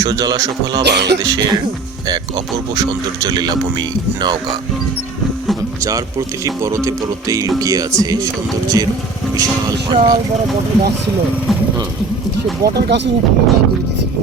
সুজলা সুফলা বাংলাদেশের এক অপূর্ব সৌন্দর্য লীলাভূমি নওগাঁ, যার প্রতিটি পরতে পরতেই লুকিয়ে আছে সৌন্দর্যের বিশাল ভান্ডার। বড় বটের গাছ ছিল, সে বটের গাছের উপরে করে দিয়েছিল।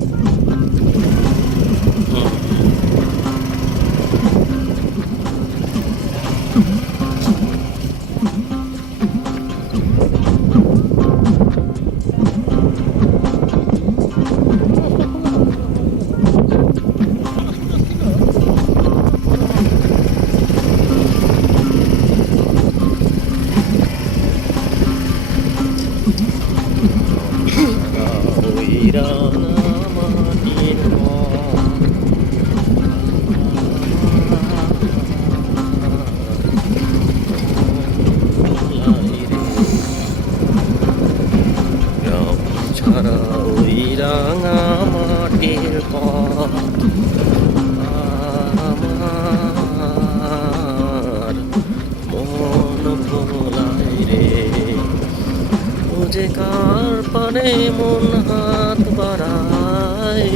ছাড়া ওই রাঙা মাটির পথ আমার মন ভোলাই রে, ও যে কার পারে মন হাত বাড়ায়,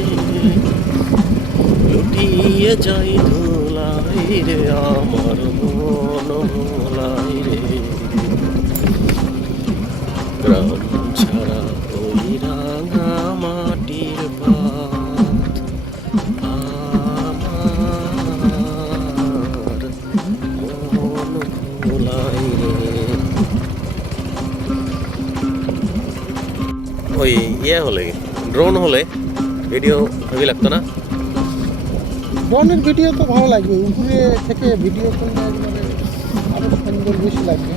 লুটিয়ে যাই ধুলাই রে আমার মন ভোলাই রে। গ্রাম ছাড়া ওই রাঙা মাটির পথ আমার মন ভোলাই রে। ওই হলে ড্রোন হলে ভিডিও হেভি লাগতো না? ড্রোনের ভিডিও তো ভালো লাগবে, উপরে থেকে ভিডিও করলে আরো সুন্দর বেশি লাগবে।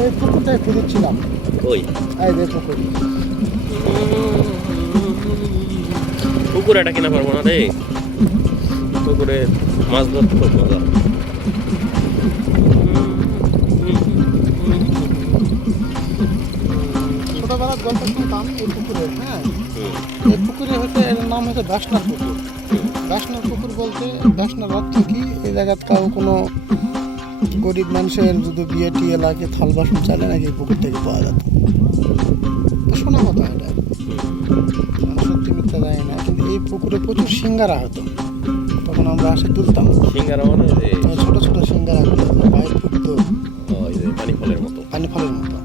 এই পুকুরটায় খুঁজেছিলাম, ওই এই যে পুকুর। পুকুরে এটা কিনা পারবো না রে, পুকুরে মাছ ধরতে খুব মজা। ছোটবেলার গল্প শুনতাম এই পুকুরে। হ্যাঁ, এই পুকুরে হচ্ছে এর নাম হচ্ছে ব্যাসনার পুকুর। ব্যাসনার পুকুর বলতে ব্যাসনার অর্থ কি? এই জায়গায় কোনো গরিব মানুষের যদি বিয়ে টিয়ে লাগে, থাল বাসন চালে নাকি এই পুকুর থেকে পাওয়া যেত। তো শোনা কথা এটা, সত্যি মিথ্যা যায় না। কিন্তু এই পুকুরে প্রচুর সিঙ্গারা হতো, তখন আমরা আসে তুলতাম। সিঙ্গারা মানে ছোট ছোট সিঙ্গারা বাইরে ফুটতো, পানি ফলের মতো। পানি ফলের মতো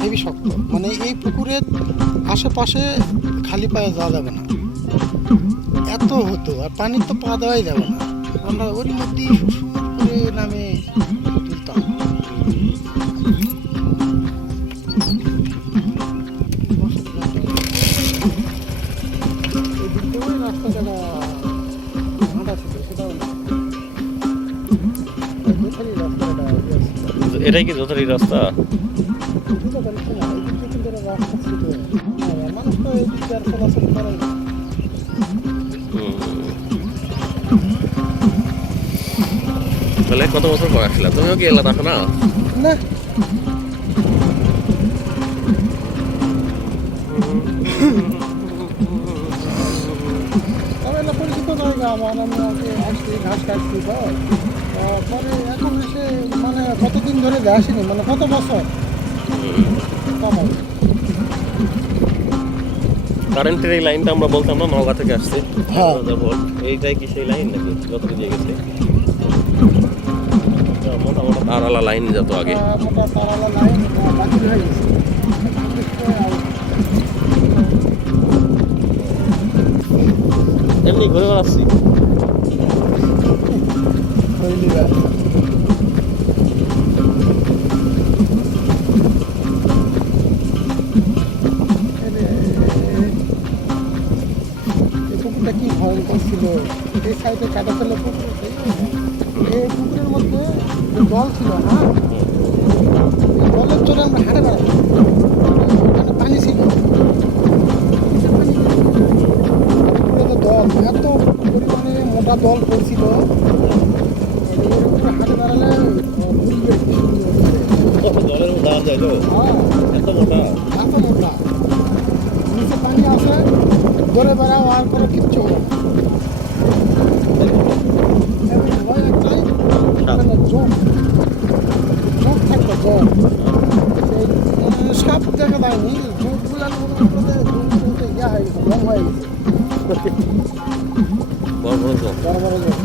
হেবি শক্ত। মানে এই পুকুরের আশেপাশে খালি পায়ে যাওয়া যাবে না, এত হতো। আর পানি তো পা দেওয়াই যাবে না, আমরা ওরই মধ্যেই সুসুর করে নামে তুলতাম। রাস্তাটা ভাঁটা ছিল, সেটাও এটাই কি যথারি রাস্তা? মানুষ তো এই দিক দিয়ে চলাচল করে। তাহলে কত বছর পর আসলা? তুমিও কি এলা দেখো না? না, পরিচিত জায়গা আমার। আমি আগে আসছি, ঘাস কাটছি, পরে এখন এসে মানে কতদিন ধরে আসিনি, মানে কত বছর কারেন্টের এই লাইনটা আমরা বলতাম না নওগাঁ থেকে আসছে। হ্যাঁ, এইটাই কি সেই লাইন নাকি যতটুকু দিয়ে গেছে? মোটামুটি তারালা লাইন যত আগে। মোটা তারালা লাইন বাকি হয়ে গেছে। এমনি ঘুরে বেড়াচ্ছি। পুকুরটা কি ভয়ঙ্কর ছিল! এই সাইডে কাটা ফেলে পুকুর, এই পুকুরের মধ্যে জল ছিল। হ্যাঁ, জলের জন্য আমরা হাঁটে বেড়াতাম, ওখানে পানি ছিল, দল এত পরিমাণে মোটা দল পড়ছিল, হাঁটে বেড়ালে জলের দাঁড় যায় তো এত মোটা, নিচে পানি পানি আছে, দৌড়ে বেড়াও আর কোনো কিচ্ছু হবে না। এমনি ভয় একটাই, মানে যোগ থাকবে, যোগ। সব দেখা দেয়নি, যোগগুলো যোগগুলোতে ইয়া হয়ে গেছে, রং হয়ে গেছে, বড় বড় জল। বড় বড় যোগ।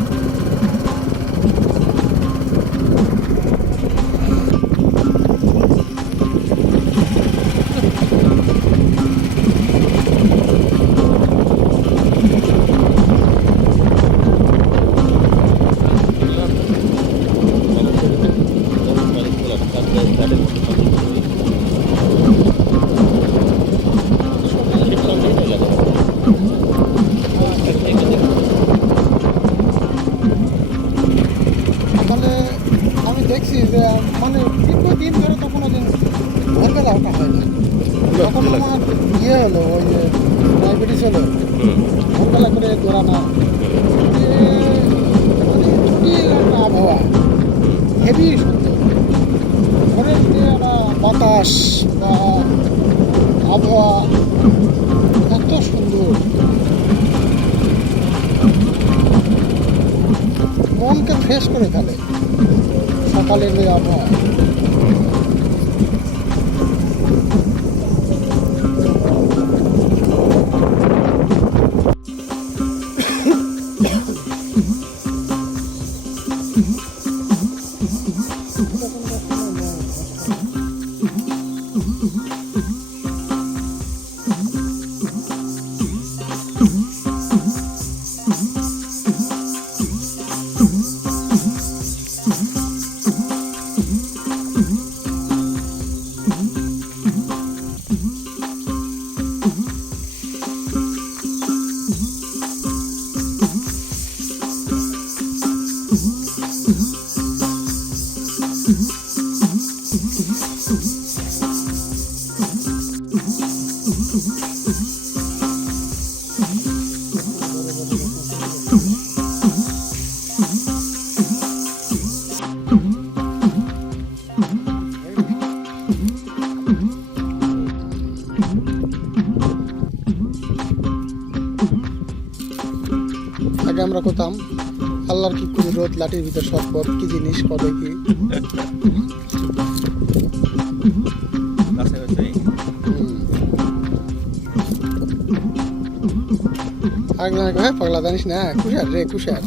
তাহলে আমি দেখছি যে মানে দীর্ঘদিন ধরে তো কোনো দিন ভোরবেলা ওঠা হয় না। তখন আমার ইয়ে হলো, ওই যে ডায়াবেটিস হলো, ভোরবেলা করে দৌড়ানো, মানে জটিল একটা আবহাওয়া, হেভি সুন্দর। ঘরের যে একটা বাতাস বা আবহাওয়া এত সুন্দর, মনকে ফ্রেশ করে ফেলে সকালের যে আবহাওয়া। আগে আমরা করতাম আল্লাহর কি কুদরত, লাঠির ভিতর সৎপথ কি জিনিস, কবে কি। আগে হ্যাঁ পাগলা জানিস না, কুশার রে কুশার।